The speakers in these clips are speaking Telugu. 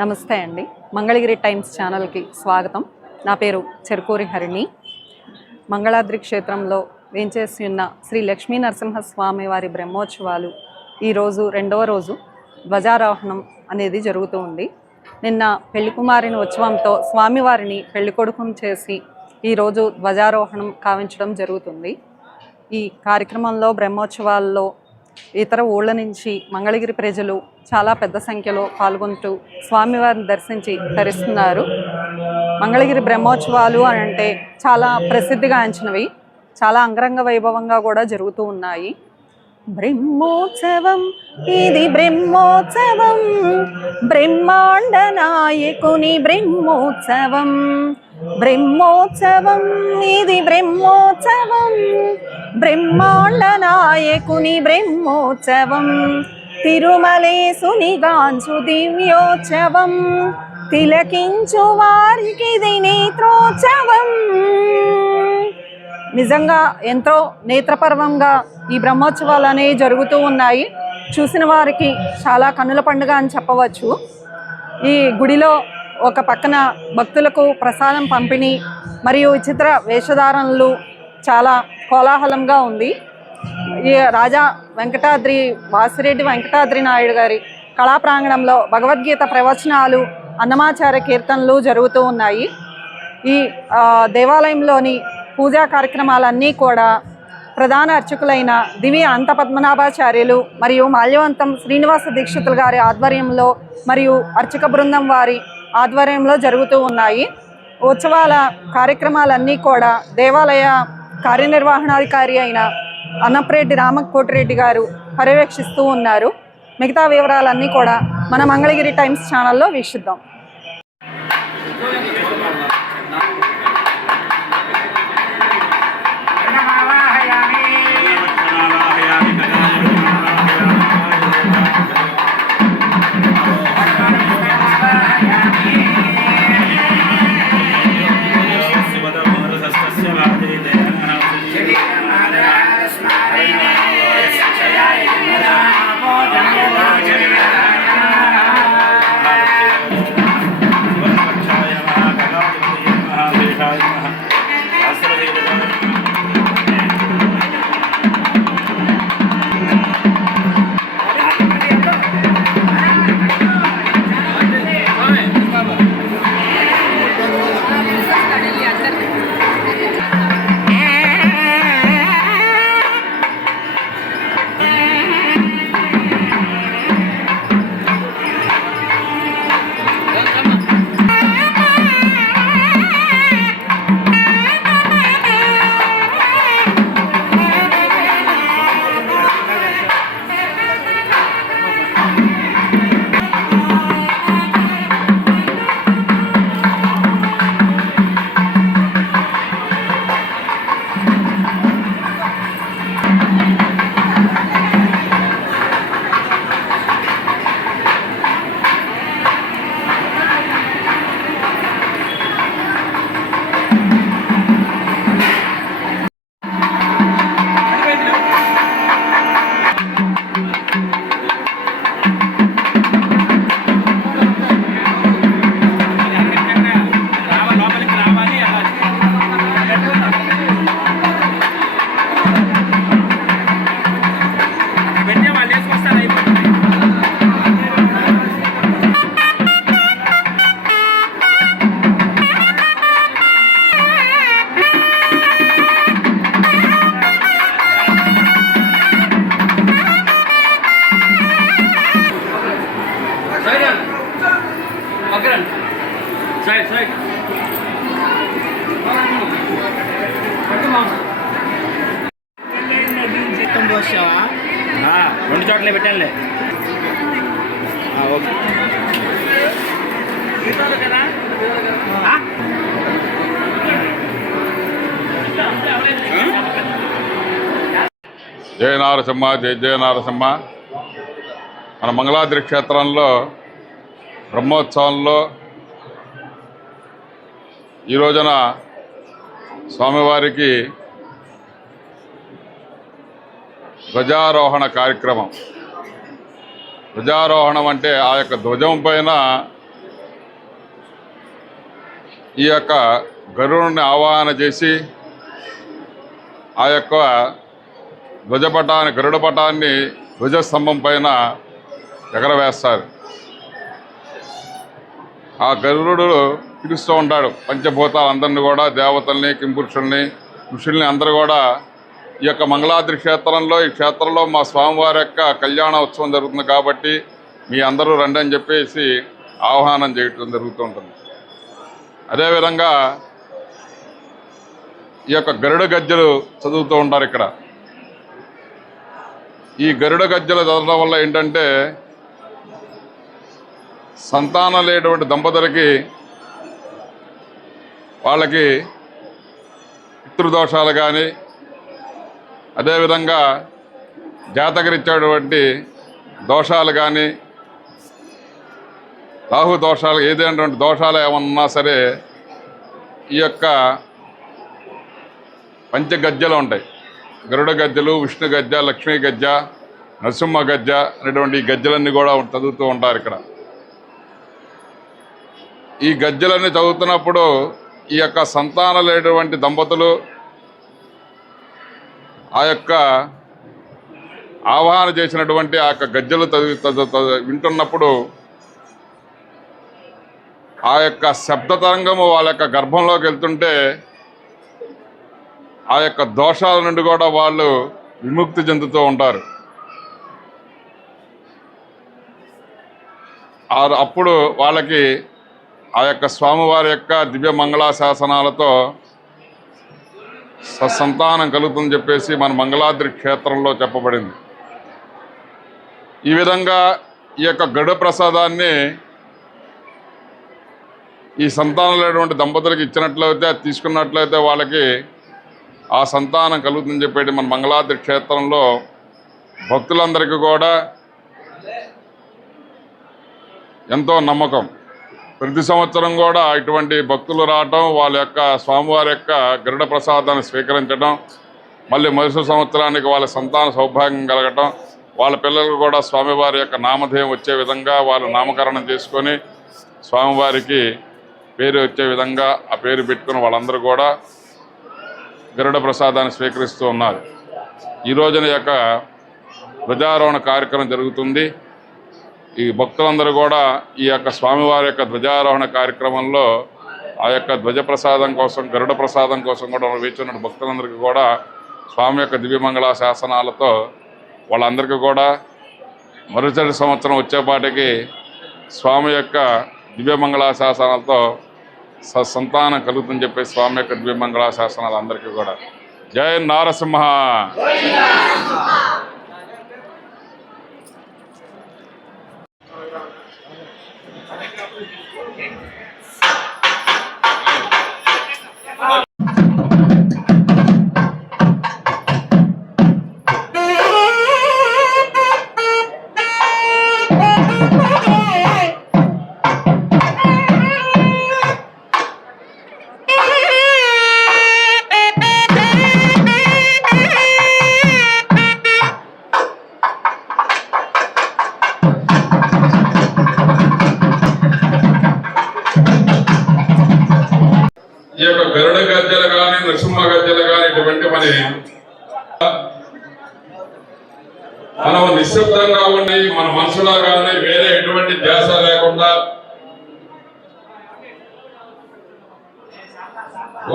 నమస్తే అండి. మంగళగిరి టైమ్స్ ఛానల్కి స్వాగతం. నా పేరు చెరుకూరి హరిణి. మంగళాద్రి క్షేత్రంలో వేంచేసి ఉన్న శ్రీ లక్ష్మీ నరసింహస్వామి వారి బ్రహ్మోత్సవాలు ఈరోజు రెండవ రోజు ధ్వజారోహణం అనేది జరుగుతూ ఉంది. నిన్న పెళ్ళికుమారిని ఉత్సవంతో స్వామివారిని పెళ్ళి కొడుకును చేసి ఈరోజు ధ్వజారోహణం కావించడం జరుగుతుంది. ఈ కార్యక్రమంలో బ్రహ్మోత్సవాల్లో ఇతర ఊళ్ళ నుంచి మంగళగిరి ప్రజలు చాలా పెద్ద సంఖ్యలో పాల్గొంటూ స్వామివారిని దర్శించి తరిస్తున్నారు. మంగళగిరి బ్రహ్మోత్సవాలు అని అంటే చాలా ప్రసిద్ధిగాంచినవి చాలా అంగరంగ వైభవంగా కూడా జరుగుతూ ఉన్నాయి. బ్రహ్మోత్సవం. ఇది బ్రహ్మోత్సవం. బ్రహ్మాండ నాయకుని బ్రహ్మోత్సవం. బ్రహ్మోత్సవం. ఇది బ్రహ్మోత్సవం. బ్రహ్మాండ నాయకుని బ్రహ్మోత్సవం. తిరుమలేసుని గాంచు దివ్యోత్సవం. తిలకించు వారికి ఇది నేత్రోత్సవం. నిజంగా ఎంతో నేత్రపర్వంగా ఈ బ్రహ్మోత్సవాలు అనేవి జరుగుతూ ఉన్నాయి. చూసిన వారికి చాలా కన్నుల పండుగ అని చెప్పవచ్చు. ఈ గుడిలో ఒక పక్కన భక్తులకు ప్రసాదం పంపిణీ మరియు విచిత్ర వేషధారణలు చాలా కోలాహలంగా ఉంది. ఈ రాజా వెంకటాద్రి వాసిరెడ్డి వెంకటాద్రి నాయుడు గారి కళా ప్రాంగణంలో భగవద్గీత ప్రవచనాలు అన్నమాచార్య కీర్తనలు జరుగుతూ ఉన్నాయి. ఈ దేవాలయంలోని పూజా కార్యక్రమాలన్నీ కూడా ప్రధాన అర్చకులైన దివి అంత పద్మనాభాచార్యులు మరియు మాల్యవంతం శ్రీనివాస దీక్షితులు గారి ఆధ్వర్యంలో మరియు అర్చక బృందం వారి ఆధ్వర్యంలో జరుగుతూ ఉన్నాయి. ఉత్సవాల కార్యక్రమాలన్నీ కూడా దేవాలయ కార్యనిర్వహణాధికారి అయిన అన్నప్రెడ్డి రామకోటిరెడ్డి గారు పర్యవేక్షిస్తూ ఉన్నారు. మిగతా వివరాలన్నీ కూడా మన మంగళగిరి టైమ్స్ ఛానల్లో వీక్షిద్దాం. జయ నారసింహ జయ జయ నారసింహ. మన మంగళాద్రి క్షేత్రంలో బ్రహ్మోత్సవంలో ఈ రోజున స్వామివారికి ధ్వజారోహణ కార్యక్రమం. ధ్వజారోహణం అంటే ఆ యొక్క ధ్వజం పైన ఈ యొక్క గరుడిని ఆవాహన చేసి ఆ యొక్క ధ్వజపటాన్ని గరుడ పటాన్ని ధ్వజస్తంభం పైన ఎగరవేస్తారు. ఆ గరుడు పిలుస్తూ ఉంటాడు. పంచభూతాలందరినీ కూడా దేవతల్ని కింపురుషుల్ని ఋషుల్ని అందరూ కూడా. ఈ యొక్క మంగళాద్రి క్షేత్రంలో ఈ క్షేత్రంలో మా స్వామివారి యొక్క కళ్యాణ ఉత్సవం జరుగుతుంది కాబట్టి మీ అందరూ రండి అని చెప్పేసి ఆహ్వానం చేయటం జరుగుతూ ఉంటుంది. అదేవిధంగా ఈ యొక్క గరుడ గజ్జలు చదువుతూ ఉంటారు ఇక్కడ. ఈ గరుడ గజ్జల చదవడం వల్ల ఏంటంటే సంతానం లేనటువంటి దంపతులకి వాళ్ళకి పితృదోషాలు కానీ అదేవిధంగా జాతకరిచ్చేటువంటి దోషాలు కానీ రాహు దోషాలు ఏదైనటువంటి దోషాలు ఏమన్నా సరే ఈ యొక్క పంచగజ్జలు ఉంటాయి. గరుడ గజ్జలు విష్ణు గజ్జ లక్ష్మీ గజ్జ నరసింహ గజ్జ అనేటువంటి ఈ గజ్జలన్నీ కూడా చదువుతూ ఉంటారు ఇక్కడ. ఈ గజ్జలన్నీ చదువుతున్నప్పుడు ఈ యొక్క సంతానం లేనటువంటి దంపతులు ఆ యొక్క ఆవాహన చేసినటువంటి ఆ యొక్క గజ్జలు చదివి చదువు- వింటున్నప్పుడు ఆ యొక్క శబ్ద తరంగము వాళ్ళ యొక్క గర్భంలోకి వెళ్తుంటే ఆ యొక్క దోషాల నుండి కూడా వాళ్ళు విముక్తి చెందుతూ ఉంటారు. అప్పుడు వాళ్ళకి ఆ యొక్క స్వామివారి యొక్క దివ్య మంగళాశాసనాలతో సత్సంతానం కలుగుతుందని చెప్పేసి మన మంగళాద్రి క్షేత్రంలో చెప్పబడింది. ఈ విధంగా ఈ యొక్క గడు ప్రసాదాన్ని ఈ సంతానం లేనటువంటి దంపతులకు ఇచ్చినట్లయితే అది తీసుకున్నట్లయితే వాళ్ళకి ఆ సంతానం కలుగుతుందని చెప్పేది మన మంగళాద్రి క్షేత్రంలో భక్తులందరికీ కూడా ఎంతో నమ్మకం. ప్రతి సంవత్సరం కూడా ఇటువంటి భక్తులు రావటం వాళ్ళ యొక్క స్వామివారి యొక్క గరుడ ప్రసాదాన్ని స్వీకరించడం మళ్ళీ మరుసటి సంవత్సరానికి వాళ్ళ సంతాన సౌభాగ్యం కలగటం వాళ్ళ పిల్లలకు కూడా స్వామివారి యొక్క నామధేయం వచ్చే విధంగా వాళ్ళు నామకరణం చేసుకొని స్వామివారికి పేరు వచ్చే విధంగా ఆ పేరు పెట్టుకుని వాళ్ళందరూ కూడా గరుడ ప్రసాదాన్ని స్వీకరిస్తూ ఉన్నారు. ఈ రోజున యొక్క ధ్వజారోహణ కార్యక్రమం జరుగుతుంది. ఈ భక్తులందరూ కూడా ఈ యొక్క స్వామివారి యొక్క ధ్వజారోహణ కార్యక్రమంలో ఆ యొక్క ధ్వజ ప్రసాదం కోసం గరుడ ప్రసాదం కోసం కూడా వేచున్న భక్తులందరికీ కూడా స్వామి యొక్క దివ్యమంగళ శాసనాలతో వాళ్ళందరికీ కూడా మరుసటి సంవత్సరం వచ్చేపాటికి స్వామి యొక్క దివ్యమంగళ శాసనాలతో స సంతానం కలుగుతుందని చెప్పి స్వామి యొక్క దివ్యమంగళ శాసనాలు అందరికీ కూడా. జై నారసింహ!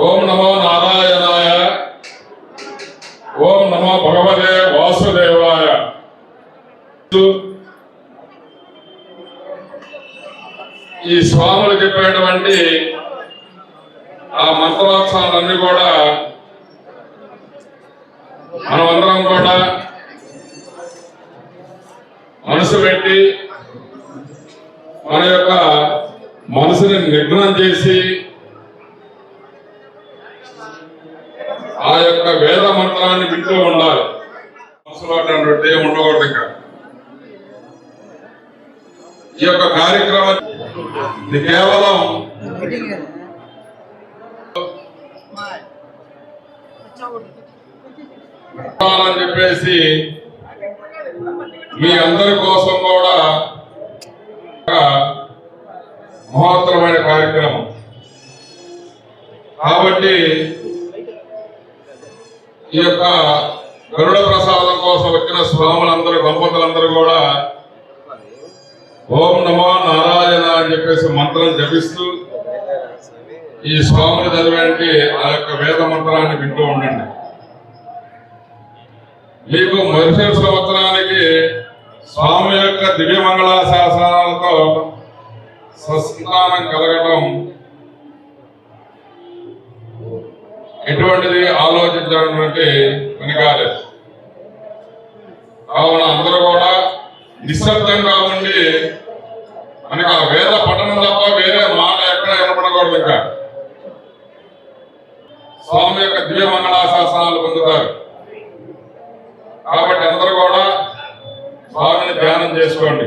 ఓం నమో నారాయణాయ. ఓం నమో భగవతే వాసుదేవాయ. ఈ స్వాములు చెప్పేటువంటి ఆ మంత్రోత్సవాలన్నీ కూడా మనమందరం కూడా మనసు పెట్టి మన యొక్క మనసుని నిగ్నం చేసి ఆ యొక్క వేద మంత్రాన్ని వింటూ ఉండాలి. మనసులోటువంటి ఉండకూడదు ఇంకా. ఈ యొక్క కార్యక్రమం కేవలం అని చెప్పేసి మీ అందరి కోసం కూడా ఒక మహోత్తరమైన కార్యక్రమం. కాబట్టి ఈ యొక్క గరుడ ప్రసాదం కోసం వచ్చిన స్వాములందరూ గంపతులందరూ కూడా ఓం నమో నారాయణ అని చెప్పేసి మంత్రం జపిస్తూ ఈ స్వాములు చదివేటి ఆ యొక్క వేద మంత్రాన్ని వింటూ ఉండండి. మీకు మరుసటి సంవత్సరానికి స్వామి యొక్క దివ్య మంగళాశాసనాలతో సస్నానం కలగటం ఎటువంటిది ఆలోచించడానికి వెనకాలేదు కావున అందరూ కూడా నిశ్శబ్దంగా ఉండి మనకు ఆ వేద పఠనం తప్ప వేరే మాట ఎక్కడ వినపడకూడదు ఇంకా. స్వామి యొక్క దివ్య మంగళాశాసనాలు పొందుతారు. కాబట్టి అందరూ కూడా స్వామిని ధ్యానం చేసుకోండి.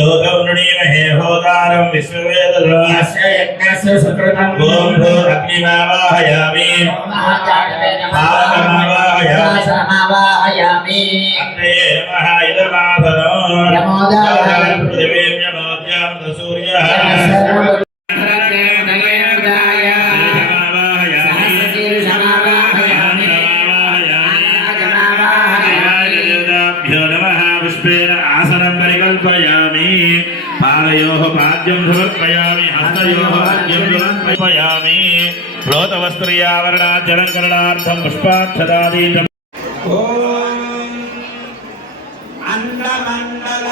రవీంద్రం ఓం ఇంద్రమావాహయామి సుజీవనిమావాహయామి పురంగరమావాహయామి ఇదమాసనో అగ్నిం దోతం నృణీమహే హోదారం విశ్వవేదలో ఓం భూ పాద్యం సమర్పయామి హస్తయోః అర్ఘ్యం సమర్పయామి ప్రోతవస్త్రయావరణాచలంకరణార్థం పుష్పాక్షదాది అండమండల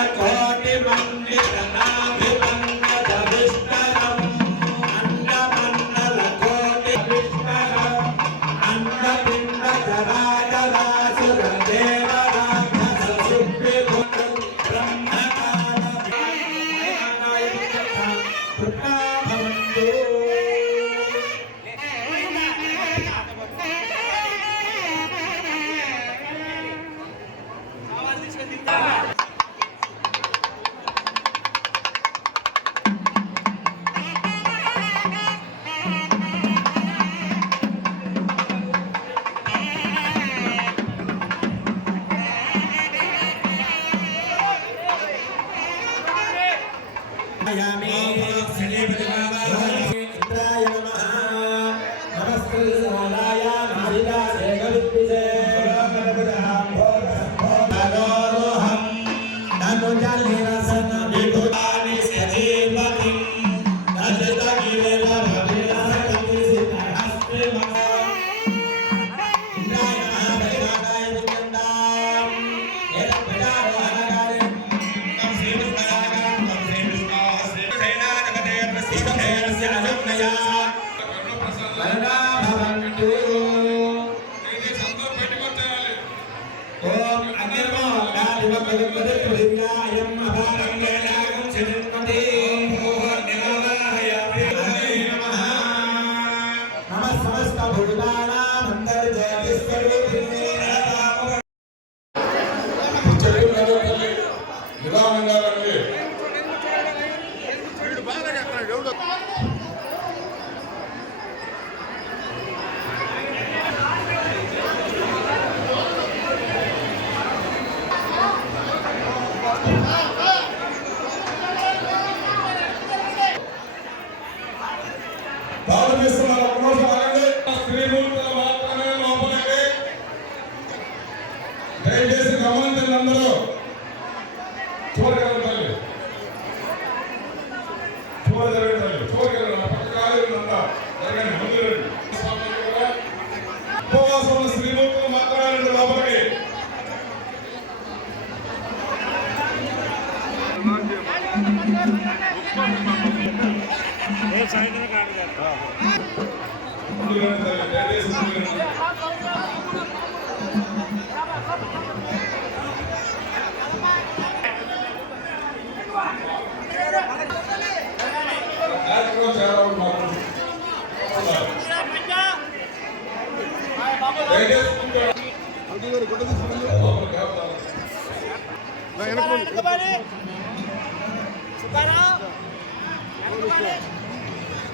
எனக்கு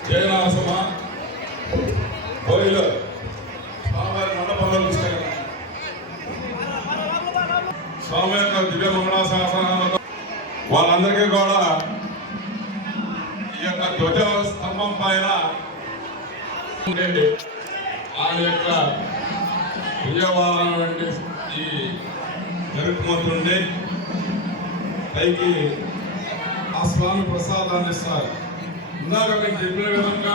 జయనాసమ? బోయిలో స్వామివారి మండపంలో తీసుకెళ్ళాం స్వామి యొక్క దివ్య మంగళాశాసనాలతో వాళ్ళందరికీ కూడా ఈ యొక్క ధ్వజ స్తంభం పైన ఉండేది ఆయన యొక్క విజయవాడ వంటి ఈ జరుగుతుండే పైకి ఆ స్వామి ప్రసాదాన్ని ఇస్తారు. ఇందాక మీకు చెప్పిన విధంగా